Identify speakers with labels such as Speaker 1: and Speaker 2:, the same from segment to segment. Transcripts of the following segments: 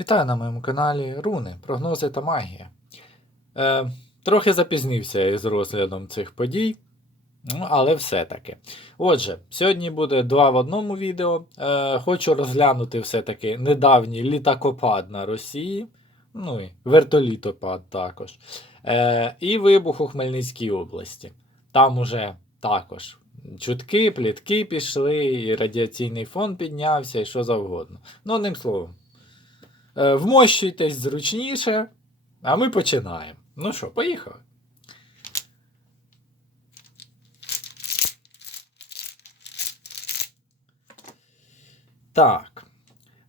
Speaker 1: Вітаю на моєму каналі Руни, прогнози та магія. Е, трохи запізнився із розглядом цих подій, ну, але все-таки. Отже, сьогодні буде два в одному відео. Е, хочу розглянути все-таки недавній літакопад на Росії, ну і вертолітопад також. Е, і вибух у Хмельницькій області. Там уже також чутки, плітки пішли, і радіаційний фон піднявся, і що завгодно. Ну, одним словом. Е, Вмощуйтесь зручніше, а ми починаємо. Ну що, поїхали. Так.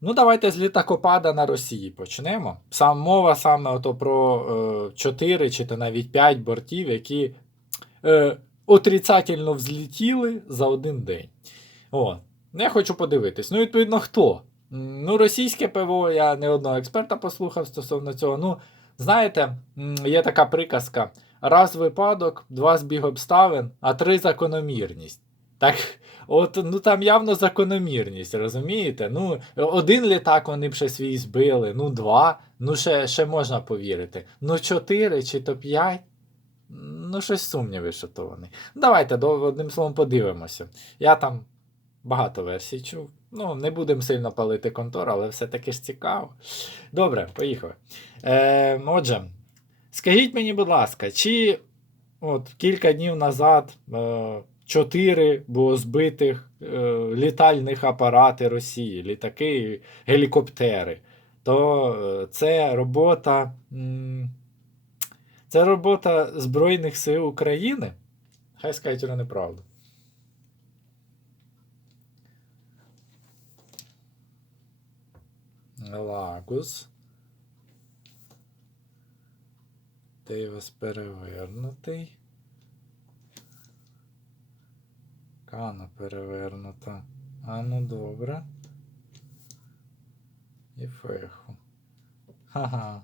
Speaker 1: Ну, давайте з літакопада на Росії почнемо. Сам мова саме ото про е, 4 чи то навіть 5 бортів, які е, отрицательно взлетіли за один день. О, я хочу подивитись. Ну, відповідно, хто? Ну, російське ПВО, я не одного експерта послухав стосовно цього. Ну, знаєте, є така приказка: раз випадок, два збіг обставин, а три закономірність. Так, от ну там явно закономірність, розумієте? Ну, один літак вони б ще свій збили, ну два, ну ще, ще можна повірити. Ну, чотири чи то п'ять. Ну, щось сумніви, що то вони. Давайте одним словом подивимося. Я там багато версій чув. Ну, не будемо сильно палити контор, але все-таки ж цікаво. Добре, поїхали. Е, отже, скажіть мені, будь ласка, чи от кілька днів назад е, чотири було збитих е, літальних апарати Росії, літаки, гелікоптери, то е, це робота. Це робота Збройних сил України? Хай скажуть вони неправду. Лагус. Дейвес перевернутий. Кана перевернута. А ну добре. І феху. Ха-ха.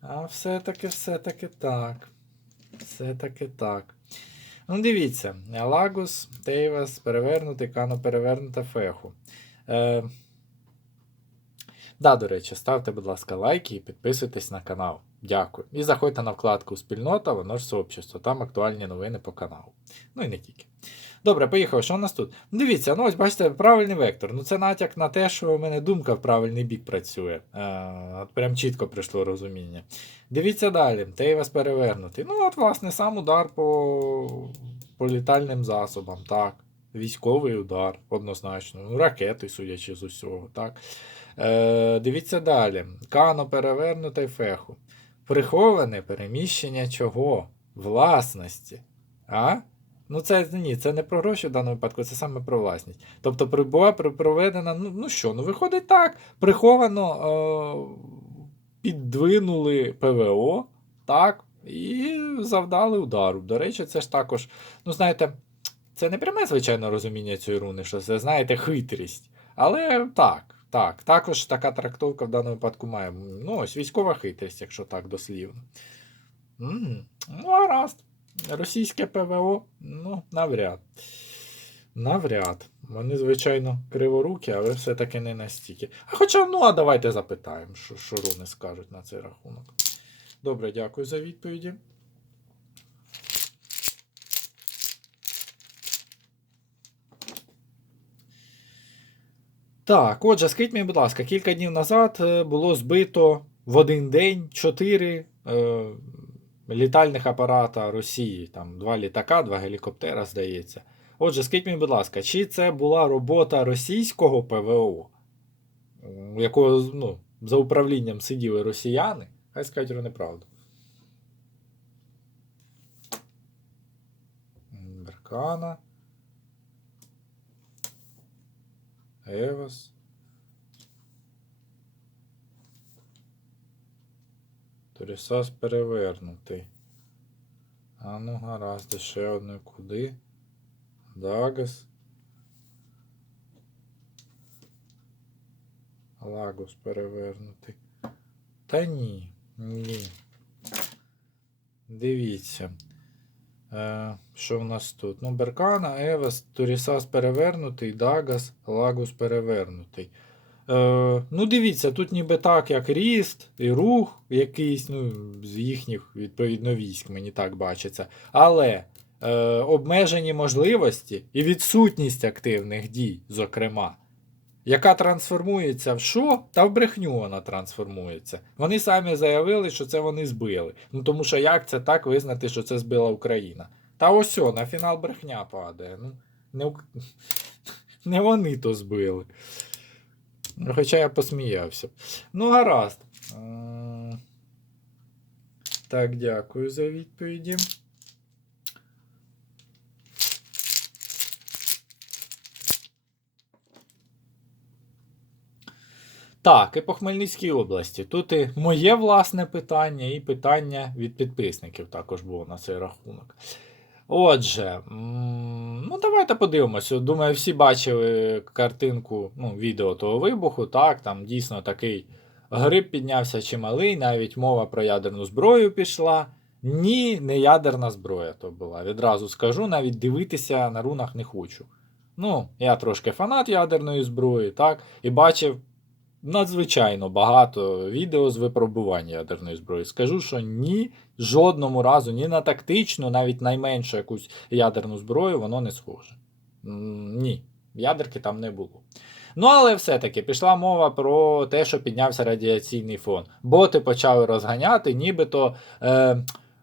Speaker 1: А все-таки, все-таки так. Все-таки так. Ну, дивіться, Лагус, Тейвас, перевернутий, Кано перевернута феху. Е, Да, до речі, ставте, будь ласка, лайки і підписуйтесь на канал. Дякую. І заходьте на вкладку Спільнота, воно ж сообщество, там актуальні новини по каналу. Ну і не тільки. Добре, поїхали. Що у нас тут? Дивіться, ну ось бачите, правильний вектор. Ну це натяк на те, що у мене думка в правильний бік працює. Е, прям чітко прийшло розуміння. Дивіться далі, те вас перевернутий. Ну, от, власне, сам удар по, по літальним засобам, так. Військовий удар, однозначно. Ну, ракети, судячи з усього, так. Е, дивіться далі. Кано перевернуте феху. Приховане переміщення чого? Власності. А? Ну, це ні, це не про гроші в даному випадку, це саме про власність. Тобто була проведена, ну, ну що, ну виходить так, приховано е, піддвинули ПВО, так, і завдали удару. До речі, це ж також, ну, знаєте, це не пряме, звичайно, розуміння цієї руни, що це, знаєте, хитрість. Але так. Так, також така трактовка в даному випадку має. Ну, ось військова хитрість, якщо так дослівно. Ну, гаразд. Російське ПВО, ну, навряд. Навряд. Вони, звичайно, криворукі, але все-таки не настільки. А хоча, ну, а давайте запитаємо, що, що руни скажуть на цей рахунок. Добре, дякую за відповіді. Так, отже, скажіть мені, будь ласка, кілька днів назад е, було збито в один день чотири е, літальних апарата Росії. Там два літака, два гелікоптера, здається. Отже, скажіть мені, будь ласка, чи це була робота російського ПВО, якого ну, за управлінням сиділи росіяни? Хай скажуть вони неправду. Беркана. Евас. Торісас перевернутий. А ну гаразд, ще одне куди. Дагас. Лагус перевернутий. Та ні, ні. Дивіться. Е, що в нас тут? Ну, Беркана, Евас, Турісас перевернутий, Дагас, Лагус перевернутий. Е, ну, дивіться, тут ніби так, як ріст і рух якийсь, ну, з їхніх, відповідно, військ, мені так бачиться. Але е, обмежені можливості і відсутність активних дій, зокрема, яка трансформується в що? Та в брехню вона трансформується. Вони самі заявили, що це вони збили. Ну тому що як це так визнати, що це збила Україна? Та ось о, на фінал брехня падає. Ну, не, не вони то збили. Ну, Хоча я посміявся. Ну, гаразд. Так, дякую за відповіді. Так, і по Хмельницькій області. Тут і моє власне питання, і питання від підписників також було на цей рахунок. Отже, ну давайте подивимося. Думаю, всі бачили картинку, ну, відео того вибуху. Так, там дійсно такий гриб піднявся чималий, навіть мова про ядерну зброю пішла. Ні, не ядерна зброя то була. Відразу скажу, навіть дивитися на рунах не хочу. Ну, я трошки фанат ядерної зброї, так, і бачив надзвичайно багато відео з випробування ядерної зброї. Скажу, що ні, жодному разу, ні на тактичну, навіть найменшу якусь ядерну зброю, воно не схоже. Ні, ядерки там не було. Ну, але все-таки пішла мова про те, що піднявся радіаційний фон. Боти почали розганяти, нібито е,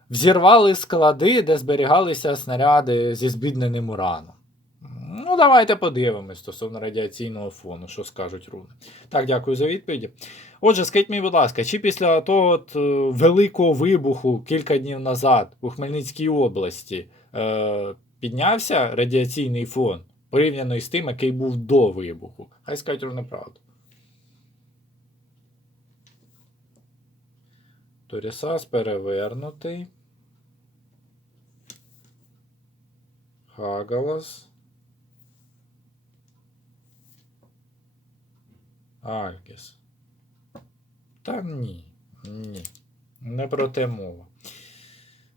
Speaker 1: взірвали склади, де зберігалися снаряди зі збідненим ураном. Ну, давайте подивимось стосовно радіаційного фону, що скажуть руни. Так, дякую за відповіді. Отже, скажіть мені, будь ласка, чи після того от, е, великого вибуху кілька днів назад у Хмельницькій області е, піднявся радіаційний фон порівняно із тим, який був до вибуху? Хай скажуть руни правду. Торісас перевернутий. Хагалас. Альгіс. Та ні. Ні. Не про те мова.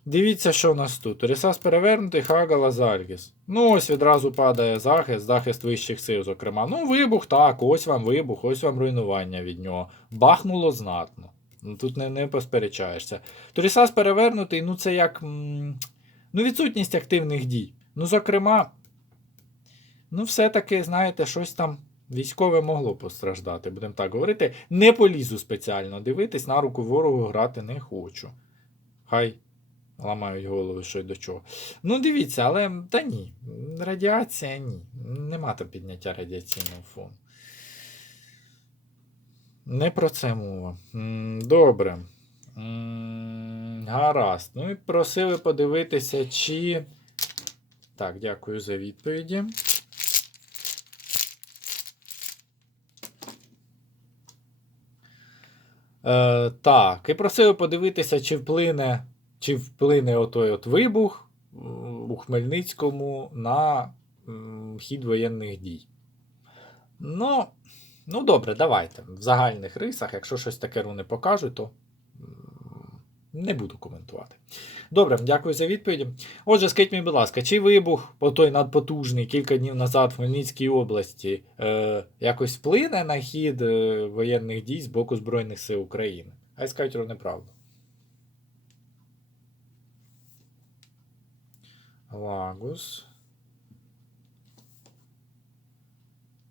Speaker 1: Дивіться, що у нас тут. Рісас перевернутий, Хагалас, Альгіс. Ну, ось відразу падає захист, захист вищих сил, зокрема. Ну, вибух, так, ось вам вибух, ось вам руйнування від нього. Бахнуло знатно. Ну, Тут не, не посперечаєшся. Торісас перевернутий, ну це як. Ну, відсутність активних дій. Ну, зокрема, ну, все-таки, знаєте, щось там військове могло постраждати, будемо так говорити. Не полізу спеціально дивитись, на руку ворогу грати не хочу. Хай ламають голови, що й до чого. Ну, дивіться, але та ні. Радіація ні. Нема там підняття радіаційного фону. Не про це мова. Добре. Гаразд. Ну і просили подивитися, чи. Так, дякую за відповіді. Е, так, і просили подивитися, чи вплине, чи вплине отой от вибух у Хмельницькому на хід воєнних дій. Ну, ну добре, давайте. В загальних рисах, якщо щось таке руни покажуть, то не буду коментувати. Добре, дякую за відповіді. Отже, скажіть мені, будь ласка, чи вибух той надпотужний кілька днів назад в Хмельницькій області е, якось вплине на хід е, воєнних дій з боку Збройних сил України? Хай скажуть руни правду. Лагус.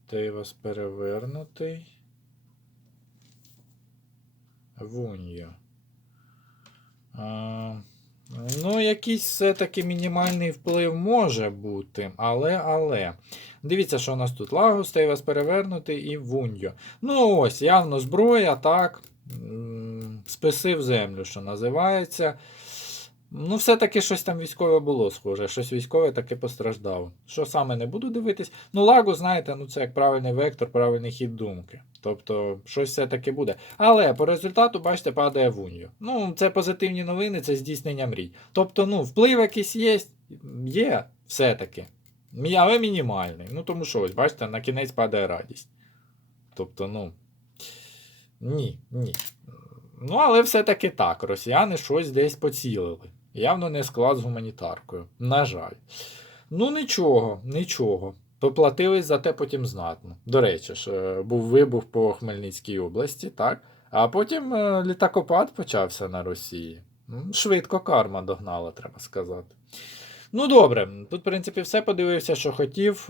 Speaker 1: Тейвас перевернутий. Вуньо. Ну, якийсь все-таки мінімальний вплив може бути, але, але. Дивіться, що у нас тут. Лагус, вас перевернутий і Вуньо. Ну, ось, явно зброя, так. Списи в землю, що називається. Ну, все-таки щось там військове було схоже, щось військове таки постраждало. Що саме не буду дивитись. Ну, лагу, знаєте, ну це як правильний вектор, правильний хід думки. Тобто, щось все-таки буде. Але по результату, бачите, падає в унію. Ну, це позитивні новини, це здійснення мрій. Тобто, ну, вплив якийсь є, є все-таки. Але мінімальний. Ну, тому що, ось, бачите, на кінець падає радість. Тобто, ну. Ні, ні. Ну, але все-таки так, росіяни щось десь поцілили. Явно не склад з гуманітаркою. На жаль. Ну, нічого, нічого. Поплатились за те потім знатно. До речі ж, е, був вибух по Хмельницькій області, так? А потім е, літакопад почався на Росії. Швидко карма догнала, треба сказати. Ну, добре, тут, в принципі, все подивився, що хотів.